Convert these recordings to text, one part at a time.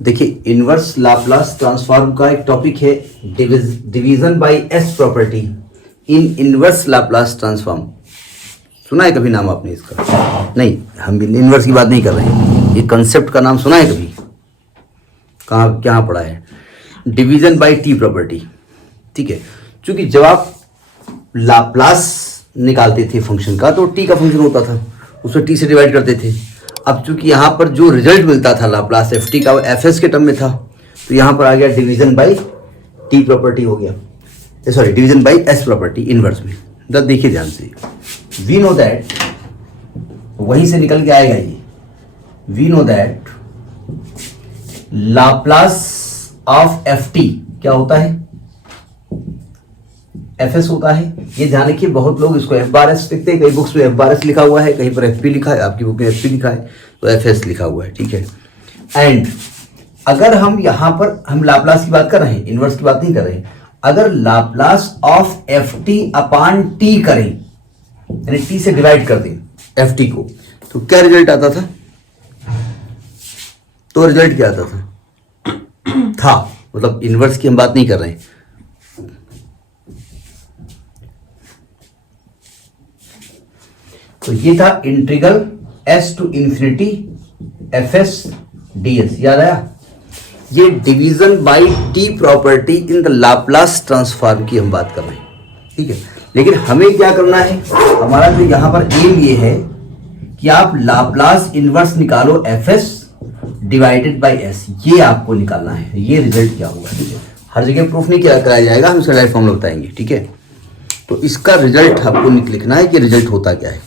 देखिए, inverse Laplace transform का एक टॉपिक है division by s property in inverse Laplace transform. सुना है कभी नाम आपने इसका? नहीं, हम इनवर्स की बात नहीं कर रहे हैं। ये कंसेप्ट का नाम सुना है कभी? कहाँ क्या पढ़ा है? Division by t property. ठीक है, क्योंकि जब आप लाप्लास निकालते थे फंक्शन का तो टी का फंक्शन होता था, उसको टी से डिवाइड करते थे। अब चूंकि यहाँ पर जो रिजल्ट मिलता था लाप्लास एफ टी का वो एफ एस के टर्म में था, तो यहाँ पर आ गया डिवीजन बाय टी प्रॉपर्टी हो गया, sorry division by s property inverse में। जब देखिए ध्यान से, वी नो दैट, वहीं से निकल के आएगा ये, we know that Laplace of f t क्या होता है? एफ एस होता है। ये ध्यान रखिए, बहुत लोग इसको एफ बार एस लिखते हैं, कई बुक्स में एफ बार एस लिखा हुआ है, कहीं पर एफ पी लिखा है, आपकी बुक में एफ पी लिखा है तो एफ एस लिखा हुआ है। ठीक है, एंड अगर हम यहाँ पर हम लाप्लास की बात कर रहे हैं, इनवर्स की बात नहीं कर रहे हैं। अगर Laplace of f T upon T करें, यानी टी से डिवाइड कर दें एफ टी को, तो क्या रिजल्ट आता था? तो रिजल्ट क्या आता था मतलब इनवर्स की हम बात नहीं कर रहे हैं। तो ये था integral s to infinity f s d s, याद आया? ये division by t property in the Laplace transform की हम बात कर रहे हैं। ठीक है, लेकिन हमें क्या करना है, हमारा जो यहां पर एम ये है कि आप लाप्लास इनवर्स निकालो F S divided by S, ये आपको निकालना है। ये रिजल्ट क्या होगा? ठीक है, हर जगह प्रूफ नहीं कराया जाएगा, हम इसका डायरेक्ट फॉर्मूला बताएंगे। ठीक है, तो इसका रिजल्ट आपको लिखना है कि रिजल्ट होता क्या है।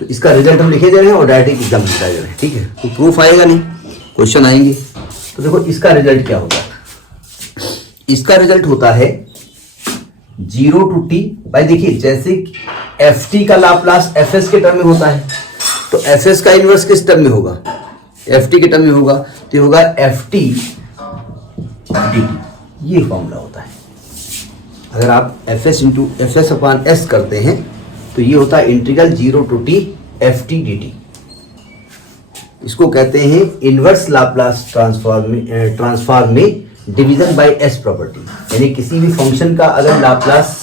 तो इसका रिजल्ट हम लिखे दे रहे हैं और डायरेक्ट एग्जाम लिखा दे रहे हैं। ठीक है, तो प्रूफ आएगा नहीं, क्वेश्चन आएंगे। तो देखो इसका रिजल्ट क्या होता है। इसका रिजल्ट होता है 0 टू टी भाई। देखिए, जैसे एफ टी का लाप्लास एफ एस के टर्म में होता है, तो एफ एस का इनवर्स किस टर्म में होगा? एफ टी के टर्म में होगा, तो ये होगा एफ टी डी टी। ये फॉर्मूला होता है। अगर आप f s into f s upon s करते हैं तो ये होता है integral 0 to t f t d t. इसको कहते हैं इनवर्स लाप्लास ट्रांसफॉर्म में डिवीजन बाय एस प्रॉपर्टी। यानी किसी भी फंक्शन का अगर लाप्लास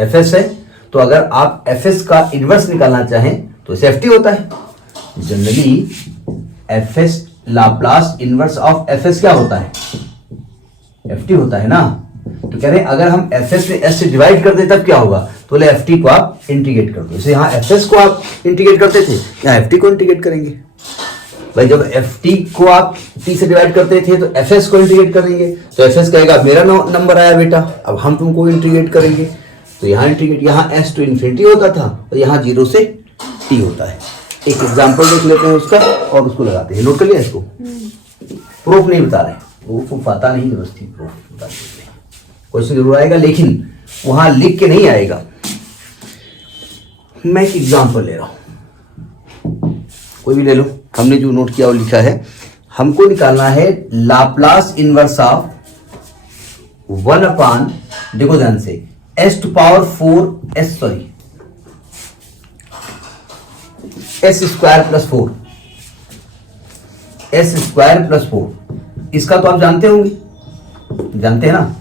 एफ एस है, तो अगर आप एफ एस का इनवर्स निकालना चाहें तो इसे एफ टी होता है। Generally F S Laplace inverse of F S क्या होता है? एफ टी होता है ना। तो कह रहे हैं अगर हम एफ एस में एस से डिवाइड कर दे तब क्या होगा? तो बोले एफ टी को आप इंटीग्रेट कर दो। जैसे यहाँ एफ एस को आप इंटीग्रेट करते थे, यहाँ एफ टी को इंटीग्रेट करेंगे। भाई जब एफ टी को आप टी से डिवाइड करते थे तो एफ एस को इंटीग्रेट करेंगे, तो एफ एस कहेगा मेरा नंबर आया बेटा, अब हम तुमको इंटीग्रेट करेंगे। तो यहाँ इंटीग्रेट, यहाँ एस टू इन्फिनिटी होता था और यहाँ 0 से टी होता है। एक एग्जाम्पल देख लेते हैं उसका और उसको लगाते हैं। नोट कर लिया इसको? प्रूफ नहीं बता रहे, प्रूफ पता नहीं, व्यवस्थित प्रूफ बता देते हैं। क्वेश्चन जरूर आएगा लेकिन वहां लिख के नहीं आएगा। मैं एक एग्जाम्पल ले रहा हूं, कोई भी ले लो। हमने जो नोट किया वो लिखा है, हमको निकालना है लाप्लास इनवर्स ऑफ 1 अपान, देखो ध्यान से, s to power 4 s, sorry s square plus 4, s square plus 4। इसका तो आप जानते होंगे, जानते हैं ना?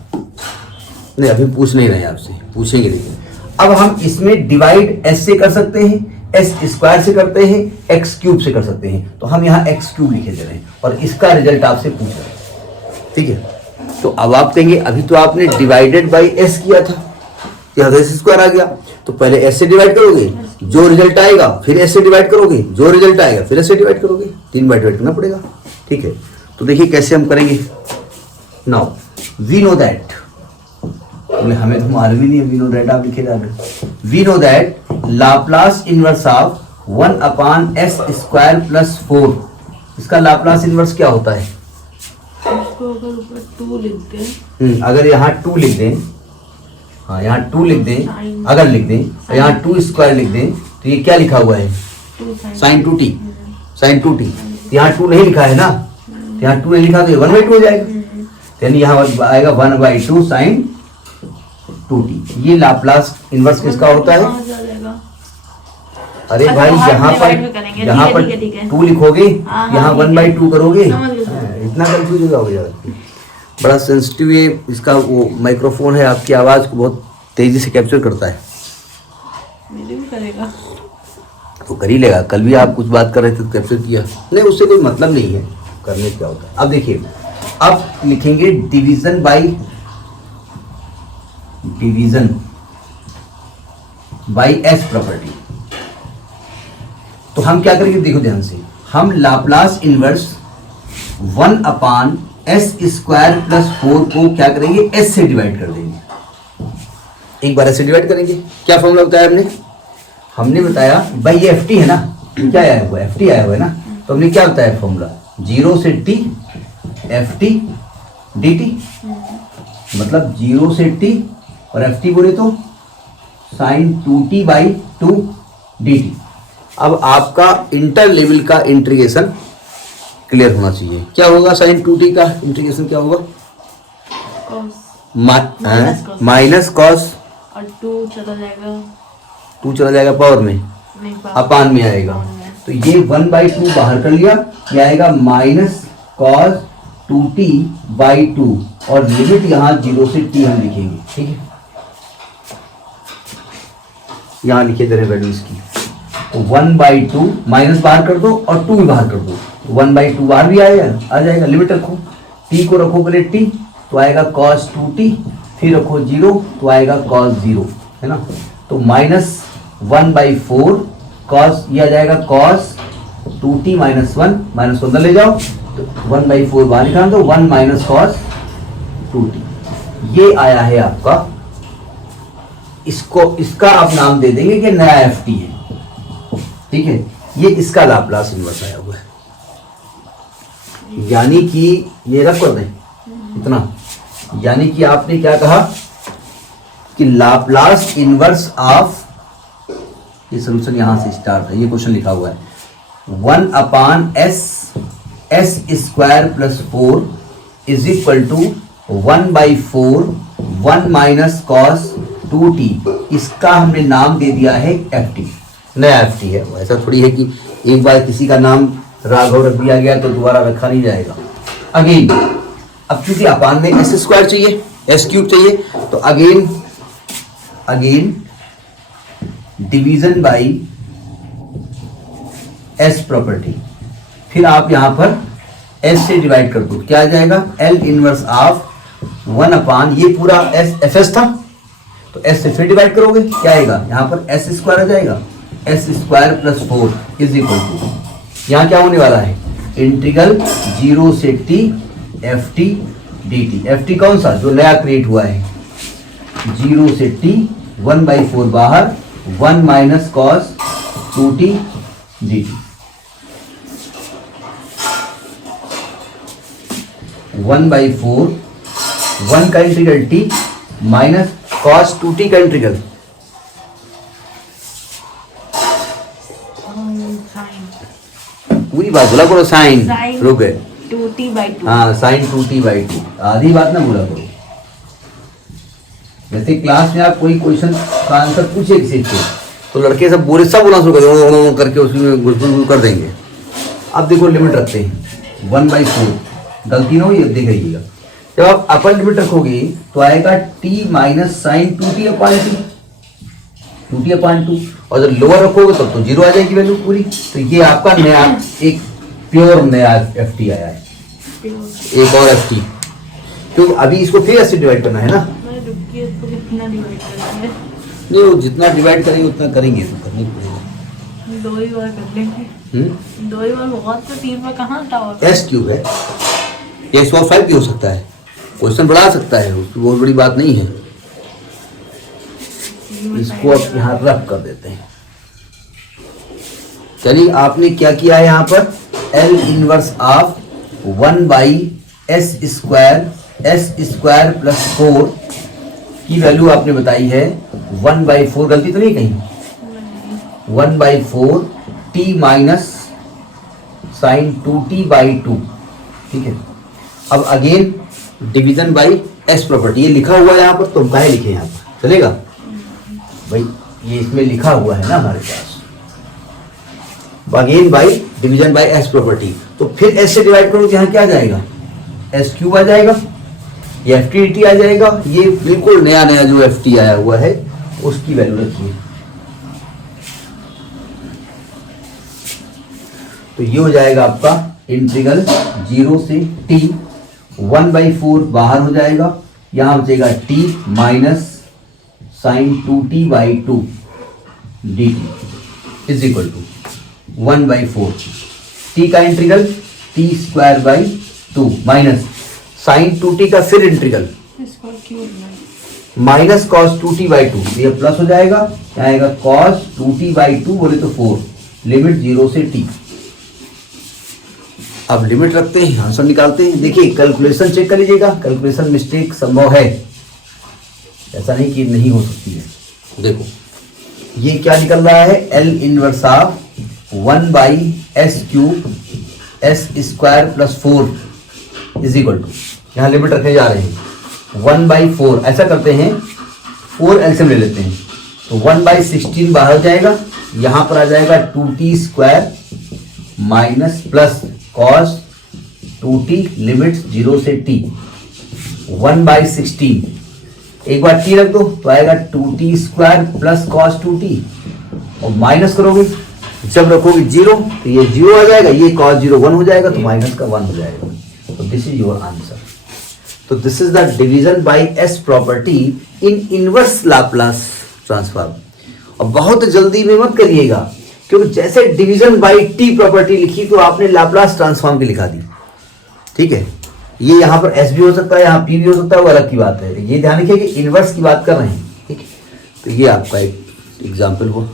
नहीं, अभी पूछ नहीं रहे आपसे, पूछेंगे। लेकिन अब हम इसमें डिवाइड एस से कर सकते हैं, एस स्क्वायर से करते हैं, एक्स क्यूब से कर सकते हैं। तो हम यहाँ एक्स क्यूब लिखे दे रहे हैं और इसका रिजल्ट आपसे पूछ रहे हैं। ठीक है, तो अब आप कहेंगे अभी तो आपने डिवाइडेड बाई एस किया था, यहाँ तो एस स्क्वायर आ गया। तो पहले एस से डिवाइड करोगे, जो रिजल्ट आएगा, फिर एस से डिवाइड करोगे, जो रिजल्ट आएगा, फिर एस से डिवाइड करोगे। 3 बार डिवाइड करना पड़ेगा। ठीक है, तो देखिए कैसे हम करेंगे। नाउ वी नो दैट, हमें तो मालूम ही नहीं है, वी नो दैट आप लिखे जा रहे। We know that Laplace inverse of 1 upon s square plus 4, इसका लाप्लास इनवर्स क्या होता है? अगर 2 लिख दें, अगर यहाँ 2 लिख दें, हाँ यहाँ 2 लिख दें, अगर लिख दें, यहाँ 2 स्क्वायर लिख दें, तो ये क्या लिखा हुआ है? Sine 2t, sine 2t। यहाँ 2 नहीं लिखा है ना, यहाँ 2 नहीं लिखा तो 1/2 हो जाएगा। यानी यहाँ आएगा 1/2 साइन 2t। ये लाप्लास इनवर्स किसका होता है? अरे भाई यहाँ पर 2 लिखोगे, यहाँ 1/2 करोगे, जितना कंफ्यूज होगा हो जाएगा। बड़ा सेंसिटिव ये इसका वो माइक्रोफोन है, आपकी आवाज़ को बहुत तेज़ी से कैप्चर करता है। मेरे भी करेगा तो कर ही लेगा। कल भी आप कुछ बात कर रहे थे तो कैप्चर किया नहीं, उससे कोई मतलब नहीं है, करने क्या होता है। अब देखिए, अब लिखेंगे डिवीजन बाय एस प्रॉपर्टी। तो हम क्या करेंगे, देखो ध्यान से, हम लाप्लास इनवर्स 1/s² + 4 को क्या करेंगे, s से डिवाइड कर देंगे। एक बार s से डिवाइड करेंगे। क्या फॉर्मूला बताया हमने बताया भाई ये ft है ना, क्या आया हुआ है, ft आया हुआ है ना। तो हमने क्या बताया फॉर्मूला, 0 से t ft dt, मतलब 0 से t और ft बोले तो sin 2t/2 dt। अब आपका इंटर लेवल का इंटीग्रेशन क्लियर होना चाहिए। क्या होगा साइन 2t का इंटीग्रेशन, क्या होगा, माइनस कॉस और 2 चला जाएगा, 2 चला जाएगा पावर में, नहीं अपान में आएगा। तो ये 1/2 बाहर कर लिया, ये आएगा माइनस कॉस 2t/2 और लिमिट यहाँ 0 से t हम लिखेंगे, ठीक है। यहाँ लिखे दे रहे वैल्यू इसकी, तो 1/2 माइनस बाहर कर दो और 2 भी बाहर कर दो, 1/2 बाहर भी आएगा, आ जाएगा। लिमिट रखो, t को रखो पहले t, तो आएगा cos 2t, फिर रखो 0 तो आएगा cos 0, है ना। तो -1/4 cos, ये आ जाएगा cos 2t - 1, -1 अंदर ले जाओ तो 1/4 बाहर निकाल दो, 1 - cos 2t। ये आया है आपका, इसका आप नाम दे देंगे कि नया ft है, ठीक है। ये इसका लाप्लास इनवर्स आया हुआ है, यानी कि ये रख कर दें इतना, यानी कि आपने क्या कहा कि लाप्लास इनवर्स ऑफ, ये सोल्यूशन यहां से स्टार्ट है, ये क्वेश्चन लिखा हुआ है 1/s s² + 4 is equal to 1/4 1 - cos 2t। इसका हमने नाम दे दिया है ft, नया ft है। ऐसा थोड़ी है कि एक बार किसी का नाम राघव रख दिया गया तो दोबारा रखा नहीं जाएगा। अगेन, अब क्योंकि अपान में s² चाहिए, s³ चाहिए, तो again division by s property, फिर आप यहां पर s से डिवाइड कर दो, क्या आ जाएगा, L इनवर्स ऑफ 1/, ये पूरा fs था तो s से फिर डिवाइड करोगे, क्या आएगा, यहां पर s² आ जाएगा, s² + 4 इज इक्वल टू, यहाँ क्या होने वाला है, इंटीग्रल 0 से t ft dt। ft कौन सा, जो नया क्रिएट हुआ है, 0 से t 1/4 बाहर, 1 - cos 2t dt, 1/4 1 का integral t minus cos 2t का इंटीग्रल, पूरी बात बोला करो, साइन रुक गए, 2t/2, हाँ साइन 2t/2, आधी बात ना बोला करो। जैसे क्लास में आप कोई क्वेश्चन का आंसर पूछे किसी से, तो लड़के सब बोले, सब बोलना शुरू कर करके उसमें गुल कर देंगे। अब देखो लिमिट रखते हैं 1/4, गलती ना हो ये देख लीजिएगा। जब आप अपर लिमिट रखोगे तो आएगा t - sin 2t/2, और जब लोअर रखोगे तब तो 0 आ जाएगी वैल्यू पूरी। तो ये आपका नया एक प्योर नया ft आया है, एक और ft, क्योंकि अभी इसको फिर ऐसे डिवाइड करना है ना, इसको कितना डिवाइड करना है, नहीं वो जितना डिवाइड करेंगे उतना करेंगे, तो करना ही पड़ेगा, 2 ही बार कर लेंगे, 2 ही बार बहुत, तो 3 बार कहाँ हटाओ, s³ है, ये s5 भी हो सकता है, क्वेश्चन बढ़ा सकता है, उसकी बहुत बड़ी बात नहीं है। इसको अब यहाँ रब कर देते हैं। चलिए, आपने क्या किया है यहाँ पर, L इनवर्स ऑफ 1/s² + 4 की वैल्यू आपने बताई है 1/4, गलती तो नहीं कहीं, 1/4 t - sin 2t/2, ठीक है। अब again division by s property, ये लिखा हुआ है यहाँ पर, तो हम काहे लिखे यहाँ पर, चलेगा भाई, ये इसमें लिखा हुआ है ना हमारे पास, again by division by s property. तो फिर s से डिवाइड करो, यहाँ क्या आ जाएगा, एस क्यूब आ जाएगा, ये एफ टी डी टी आ जाएगा, ये बिल्कुल नया नया जो एफ टी आया हुआ है उसकी वैल्यू रखिए। तो ये हो जाएगा आपका इंटीग्रल 0 से t 1/4 बाहर हो जाएगा, यहां बचेगा t minus sine 2t/2 dt is equal to 1/4 t का integral t²/2 minus sine 2t का फिर इंटीग्रल इसको क्यूब में माइनस कॉस 2t/2, ये प्लस हो जाएगा, क्या आएगा कॉस 2t/2 बोले तो 4, लिमिट 0 से t। अब लिमिट रखते हैं, आंसर निकालते हैं। देखिए कैलकुलेशन चेक कर लीजिएगा, कैलकुलेशन मिस्टेक संभव है, ऐसा नहीं कि नहीं हो सकती है। देखो ये क्या निकल रहा है, L inverse of 1/s³ s² + 4 is equal to, यहाँ लिमिट रखने जा रहे हैं 1/4, ऐसा करते हैं 4 एलसीएम ले लेते हैं, तो 1/16 बाहर जाएगा, यहाँ पर आ जाएगा 2t² minus plus cos 2t limit 0 से t 1/16, एक बार t रख दो तो आएगा 2t² प्लस कॉस 2t, और माइनस करोगे जब रखोगे 0 तो ये 0 आ जाएगा, ये cos 0 1 हो जाएगा, तो माइनस का 1 हो जाएगा। तो दिस इज योर आंसर। तो this is the division by s property in inverse Laplace transform. और बहुत जल्दी में मत करिएगा, क्योंकि जैसे डिवीजन बाय टी प्रॉपर्टी लिखी तो आपने लाप्लास ट्रांसफॉर्म की लिखा दी, ठीक है। ये यहाँ पर एस भी हो सकता है, यहाँ पी भी हो सकता है, वो अलग की बात है। ये ध्यान रखिए कि इनवर्स की बात कर रहे हैं, ठीक है। तो ये आपका एक एग्जाम्पल हुआ।